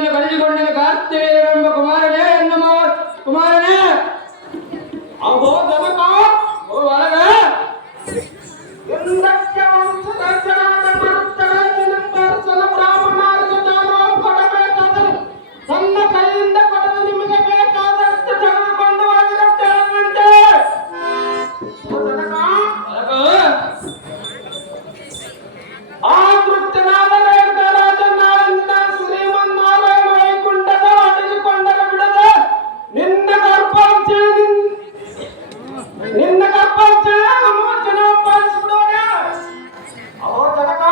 ವಿದ್ಯೆಯನ್ನು ಕಲಿಸಿಕೊಂಡ ಕಾರ್ತಿವೀರ್ಯನೆಂಬ ಕುಮಾರನೇ ಎನ್ನುವ ಕುಮಾರನೇ ಅಹೋ ಜನಕ ಓ ಒಳಗ ಎಂದಕ್ಕೆ ವಂಶದರ್ಶನಾದ ಮರುತ್ತರಾಜನೆಂಬ ಅರಸನ ಬ್ರಾಹ್ಮಣರಿಗೆ ನಾನು ಕೊಡಬೇಕಾದರೆ ತನ್ನ ಕೈಯಿಂದ ಕೊಡಲು ನಿಮಗೆ ಬೇಕಾದಷ್ಟು ತೆಗೆದುಕೊಂಡು ಹೋಗಿರುತ್ತೇನಂತೆ. ಓ ಜನಕ ಆ ತೃಪ್ತನಾದ ರೇಣುಕರಾಜ ನಾಳಿಂದ ಶ್ರೀಮನ್ನಾರಾಯಣ ವೈಕುಂಠದ ಅಡಗಿಕೊಂಡರೆ ಬಿಡದೆ ನಿನ್ನ ಗರ್ಭಾಂಚೆ ವಿಮೋಚನ ಪಾಲಿಸಿಬಿಡೋಣ. ಅಹೋ ಜನಕ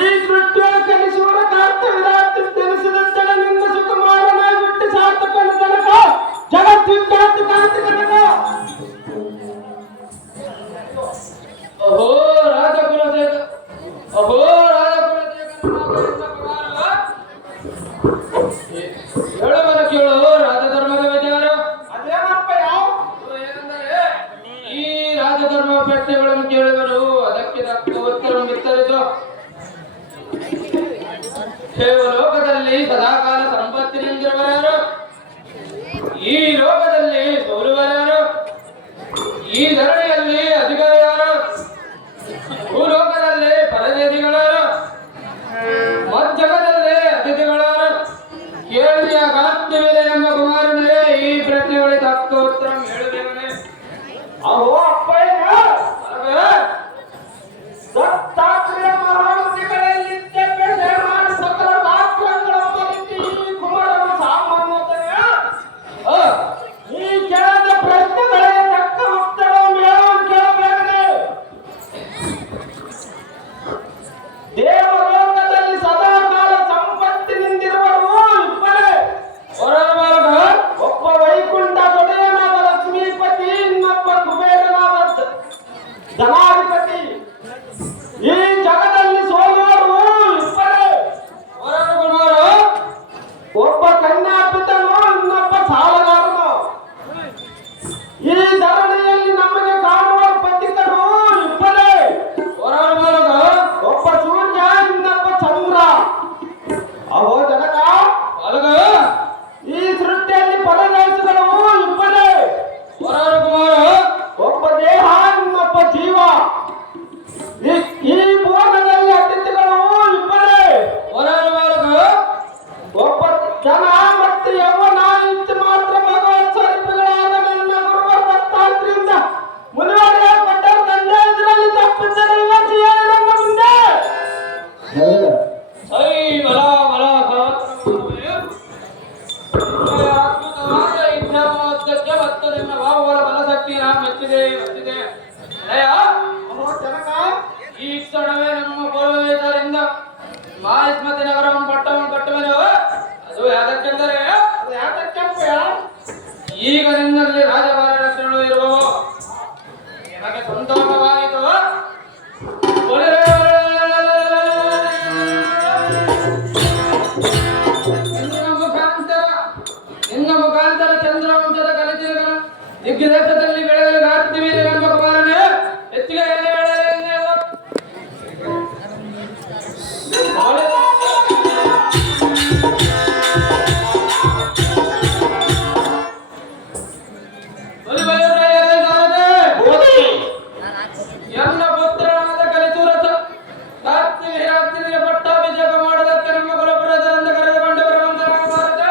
ಈ ಕೃತ್ಯ ಕಲಿಸುವ ಕಾರ್ತಿವಿರಾಜ ತಿಳಿಸಿದಂತೆ ನಿನ್ನ ಸುಕುಮಾರನಾಗಿ ಹುಟ್ಟಿ ಸಾರ್ಥಕನ ಜನಕ ಜಗತ್ತಿದ್ದಾಂತ ಕಾಂತಿ ಜನಕ. ಅಹೋ ರಾಜಕುಲದೇವ ಅಹೋ ಹೇಳುವರ ಕೇಳು ರಾಜಧರ್ಮದ ವಿಚಾರ ಅದೇನಪ್ಪ ಯಾವ ಏನೆಂದರೆ ಈ ರಾಜಧರ್ಮ ಪ್ರಶ್ನೆಗಳನ್ನು ಕೇಳುವರು ಅದಕ್ಕೆ ತಕ್ಕ ಉತ್ತರವನ್ನು ಬಿತ್ತರಿಸು. ಲೋಕದಲ್ಲಿ ಸದಾಕಾಲ ಸಂಪತ್ತಿನಿಂದಿರುವವರು ಈ ಲೋಕದಲ್ಲಿ ಸೋಲುವವರು ಈ ಧರಣಿಯಲ್ಲಿ ಅಧಿಕಾರ ಯಾರು ಭೂಲೋಕದಲ್ಲಿ ಪರದೇಶಿಗಳಾರು ಮಧ್ಯಮದಲ್ಲಿ ಅತಿಥಿಗಳಾರು ಕೇಳಿಯ ಕಾರ್ತಿವೀರ್ಯ ಎಂಬ ಕುಮಾರನೇ ಈ ಪ್ರಶ್ನೆಗಳಿಗೆ ತಕ್ಕ ಉತ್ತರ ಹೇಳುತ್ತೇನೆ. ಅಹೋ ಅಪ್ಪಯ್ಯ ದತ್ತಾತ್ರೇಯ ಮಹಾಮುನಿಗಳಲ್ಲಿ ಬೆಳೆ ಮಾಡಿ ಸಕಲ ದಾಖಲೆಗಳನ್ನು ಈ ಕುಮಾರನ ಸಾಮಾನ್ಯತೆಯ ಈ ಕೇಳಿದ ಪ್ರಶ್ನೆಗಳಿಗೆ ತಕ್ಕ ಉತ್ತರ ಕೇಳಬೇಕೇ. ದೇವಲೋಕದಲ್ಲಿ ಸದಾಕಾಲ ಸಂಪತ್ತಿನಿಂದಿರುವರು ಇಬ್ಬರೇ. ಒಬ್ಬ ವೈಕುಂಠ ದೊಡೆಯನಾದ ಲಕ್ಷ್ಮೀಪತಿ, ಇನ್ನೊಬ್ಬ ಕುಬೇರನಾದ ಧನಾಧಿಪತಿ. ಈ ಜಗದಲ್ಲಿ ಸೋಲುವರು ಇಬ್ಬರೇ. ಒಬ್ಬ ಕನ್ಯಾಪಿತನು, ಇನ್ನೊಬ್ಬ ಸಾಲಗಾರನು. ಈ ಧರಣಿಯಲ್ಲಿ ನಮಗೆ ಕಾಣುವ ಪತಿತರು ಇಬ್ಬರೇ. ಒಬ್ಬ ಸೂರ್ಯ, ಇನ್ನೊಬ್ಬ ಚಂದ್ರ. ಅಹೋ ಜನಕ ಈ ಸೃಷ್ಟಿಯಲ್ಲಿ ಪರದೇಶಗಳು ಇಬ್ಬರೇ. ಒಬ್ಬ ದೇಹ, ಇನ್ನೊಬ್ಬ ಜೀವ. ಈ ಭುವನದಲ್ಲಿ ಅತಿಥಿಗಳು ಇಬ್ಬರೇ. ಒಬ್ಬ ಜನ ಮತ್ತು ಯೌವನ ಇಷ್ಟು ಮಾತ್ರ ಭಗವತ್ ಸ್ವರೂಪಿಗಳಾದ ನನ್ನ ಗುರುವ ದತ್ತಾತ್ರೇಯರಿಂದ ಮುನಿವರಿಗೆ ಕೊಟ್ಟ ತಂದೆ ಇದರಲ್ಲಿ ತಪ್ಪಿದ್ದರೆ ಇವತ್ತು ಏನು ನಮ್ಮ ಮುಂದೆ? ಅದ್ಭುತವಾದ ಇಚ್ಛಾಮೋದಕ್ಕೆ ಮತ್ತು ನಿಮ್ಮ ಭಾವಗಳ ಬಲಶಕ್ತಿ ಮೆಚ್ಚಿದೆ ಮೆಚ್ಚಿದೆ. ಅಹೋ ಜನಕ ಈ ಕ್ಷಣವೇ ನಮ್ಮ ಪೂರ್ವಜರಿಂದ ಮಾಹಿಸ್ಮತಿ ನಗರವನ್ನು ಕಟ್ಟುವೆನು. ಅದು ಯಾದಕ್ಕೆಂದರೆ ಅದು ಯಾತಕ್ಕಪ್ಪ? ಈಗ ನಿನ್ನಲ್ಲಿ ರಾಜಭಾರ ರಕ್ಷಣೆಗಳು ಇರುವವು. ನಿನಗೆ ಸಂತೋಷವಾಯಿತು. ನಿನ್ನ ಮುಖಾಂತರ ಚಂದ್ರವಂಶದ ಕಲಿತಿಗಳ ದಿಗ್ವಿದೇಶದಲ್ಲಿ ಬೆಳೆಯಲು ಕಾರ್ತಿವೀರ್ಯ ಎಂಬ ಕುಮಾರನೇ ಹೆಚ್ಚಿಗೆ ಎನ್ನ ಪುತ್ರನಾದ ಕಲಿತುರಥ ಕಾರ್ತಿವೀರ್ಯ ಪಟ್ಟಾಭಿಷೇಕ ಮಾಡುವುದಕ್ಕೆ ನಮ್ಮ ಕುಲಪುರದಿಂದ ಕರೆದುಕೊಂಡು ಬರುವಂತರಾಗಬಾರದು.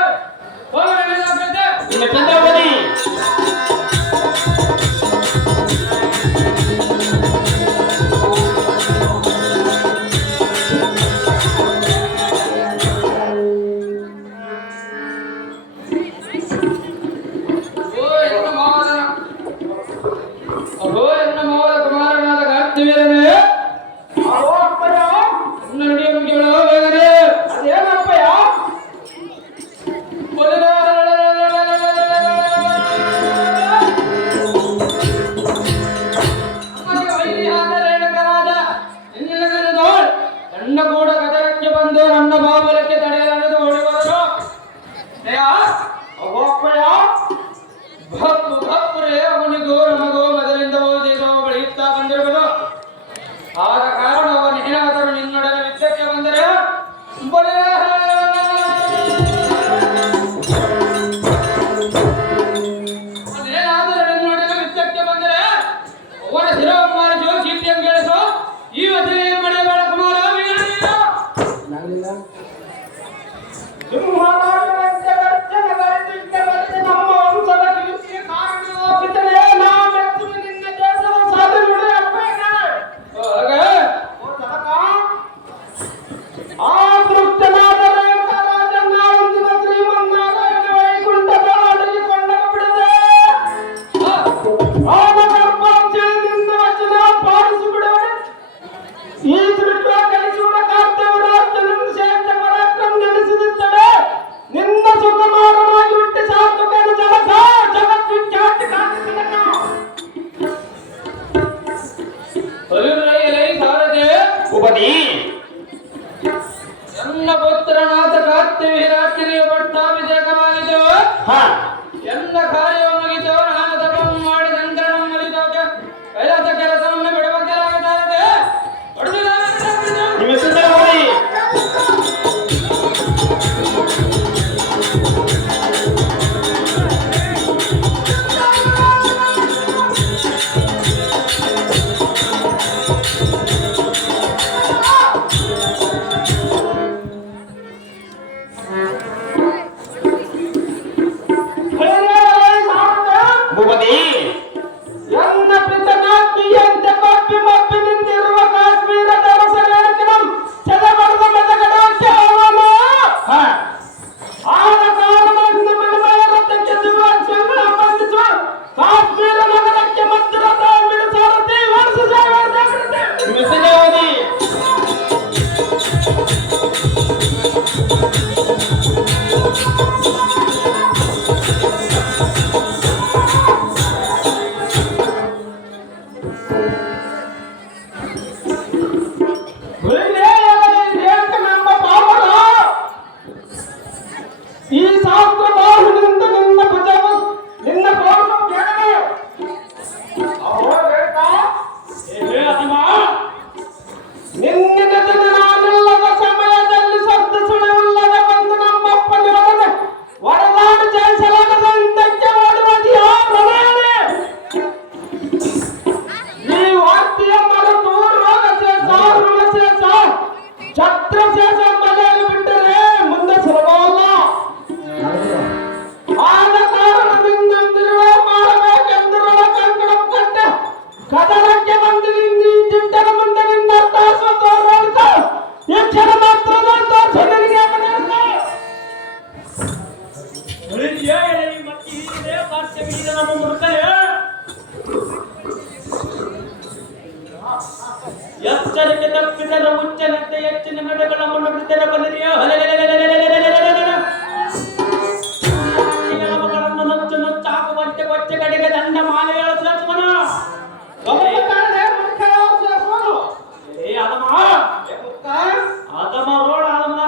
ನಿನ್ನ ಕಾರ್ಯವನ್ನು ಮುಗಿದವ ನಾನು ತಪವನ್ನು ಮಾಡಿ ಸಂಕರಣ ಮುಗಿದೋಕೆ ಕೈಲಾಸ ಕೆಲಸವನ್ನು ಬಿಡುವಂತೆ ಎಚ್ಚರಿಕೆ ತಪ್ಪಿದರ ಉಚ್ಚನಂತೆ ಹೆಚ್ಚಿನ ನಡೆಗಳನ್ನು ಬಿಡ್ತಾರೆ ಬನ್ನಿರಿಯ ಗಳನ್ನು ನಚ್ಚು ನಚ್ಚಾಕುವಂತೆ ಕೊಚ್ಚೆ ಕಡೆಗೆ ದಂಡ ಮಾಲೆ ಹೇಳುತ್ತನ ಅದಮ ರೋಡ್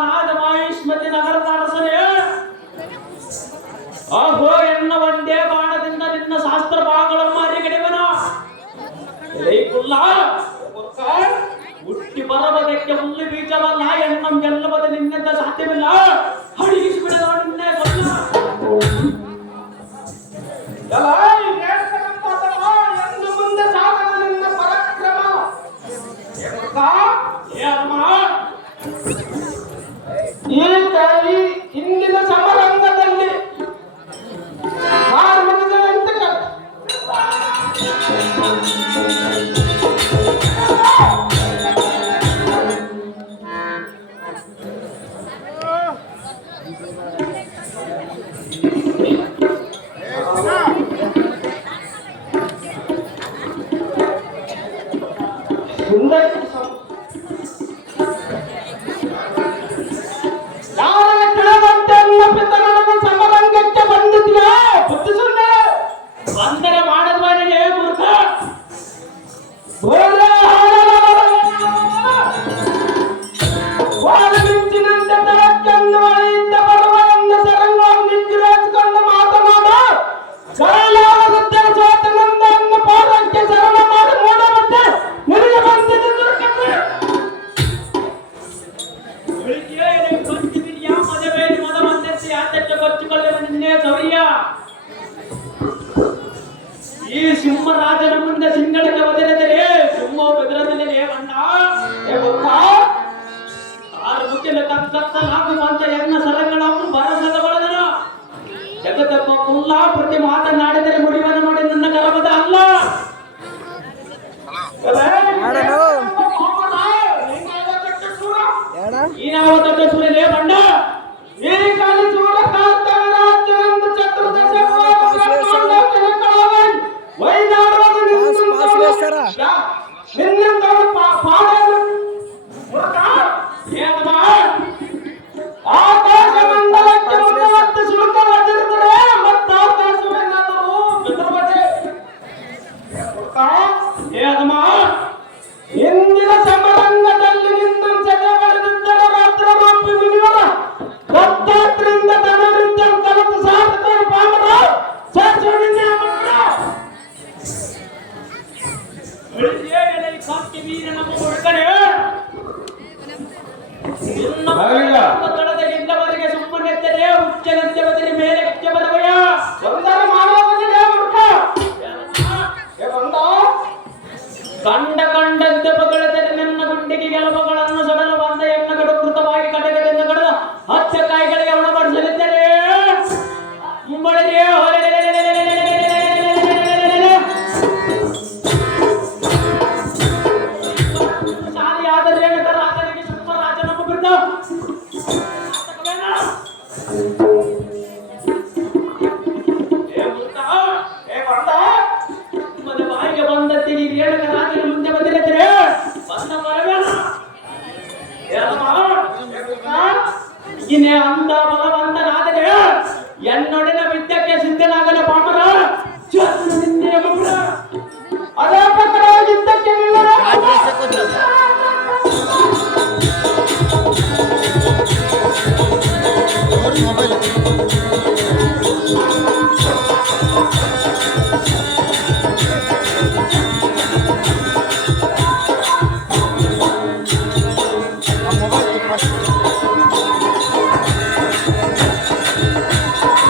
ಆದಮಾಯಿಷ್ಮತಿ ನಗರದ ಅರಸನೇ ಅಹೋ ಎನ್ನ ಒಂದೇ ಬಾಣದಿಂದ ನಿನ್ನ ಶಾಸ್ತ್ರ ಭಾಗಗಳನ್ನು ಅರಿಗಡೆವನ ಹುಟ್ಟಿ ಬರಬದಕ್ಕೆ ಮುಳ್ಳು ಬೀಜವಲ್ಲ ಎಣ್ಣಂ ಗೆಲ್ಲಬದ ನಿನ್ನಿಂದ ಸಾಧ್ಯವಿಲ್ಲ ಹಡಿಗಿಸಿಬಿಡದ ನಿನ್ನೆ ಮುಂದೆ ಸಾಗದ ನಿನ್ನ ಪರಾಕ್ರಮ ಈ ಇಂದಿನ ಸಮರಂಗದಲ್ಲಿ ಸಮರಂಗಕ್ಕೆ ಬಂದಿದ್ಯಾ ಬುದ್ಧಿಸುಂಡೆ ಬಂದರೆ ಮಾಡದ ಮನೆಗೆ ಮೂರ್ಖ ಮಿಂಚಿನಂತೆ ತಳಕ್ಕೆಂದು ಒಳೆಯಿಂದ ಬರುವ ಎಂದ ಸರಂಗವನ್ನು ನಿಗ್ರಹಿಸಿಕೊಂಡು ಮಾತನಾಡ ಕೈಲಾಗುತ್ತೆ ಸೋತನಂದನ್ನು ಪಾದಕ್ಕೆ ಶರಣ ಮಾಡಿ ನೋಡಬತ್ತೆ ನಿನಗೆ ಬಂದಿದ್ದು ದುರ್ಗತಿ ಮದುವೆ ಮದ ಬಂದೆತ್ತಿ ಆತಕ್ಕೆ ಕೊಚ್ಚಿಕೊಳ್ಳುವ ನಿನ್ನೆ ಸೌರ್ಯ ಈ ಸಿಂಹರಾಜನ ಮುಂದೆ ಸಿಂಗಳಕ್ಕೆ ಬದಿರದರೆ ಸಿಂಹ ಬೆದರದಿದೆ ಅಣ್ಣ ಆರು ಮುಖ್ಯನ ತತ್ತಲಾಗುವಂತ ಎನ್ನ ಸರಗಳನ್ನು ಬರಸದಗೊಳದನ ಜಗದಪ್ಪ ಮುಲ್ಲಾ ಪ್ರತಿ ಮಾತನಾಡಿದರೆ ಮುಡಿವನ ನೋಡಿ ನನ್ನ ಗರ್ಭದ ಅಲ್ಲ ಈ ನಾವು ದೊಡ್ಡ ಸೂರ್ಯನೇ ಬಣ್ಣ ಈ ಕಾಲಿ ಸೂರ ಕಾಂತವರಾಜ್ಯವೆಂದು ಚತುರ್ದಶ ವೈದಾಡವಾದ ನಿನ್ನಿಂದ ಆಕಾಶ ಮಂಡಲಕ್ಕೆ ಮುಂದೆ ಸುಲಭವಾಗಿರುತ್ತದೆ ಮತ್ತು ಆಕಾಶವೇನಾದರೂ ಇನ್ನೇ ಅಂತ ಬಲವಂತನಾದರೆ ಎನ್ನೊಡನ ವಿದ್ಯಕ್ಕೆ ಸಿದ್ಧನಾಗನ ಪಾಮರ ಚಂದ್ರ ನಿನ್ನೆ ಮಗುರ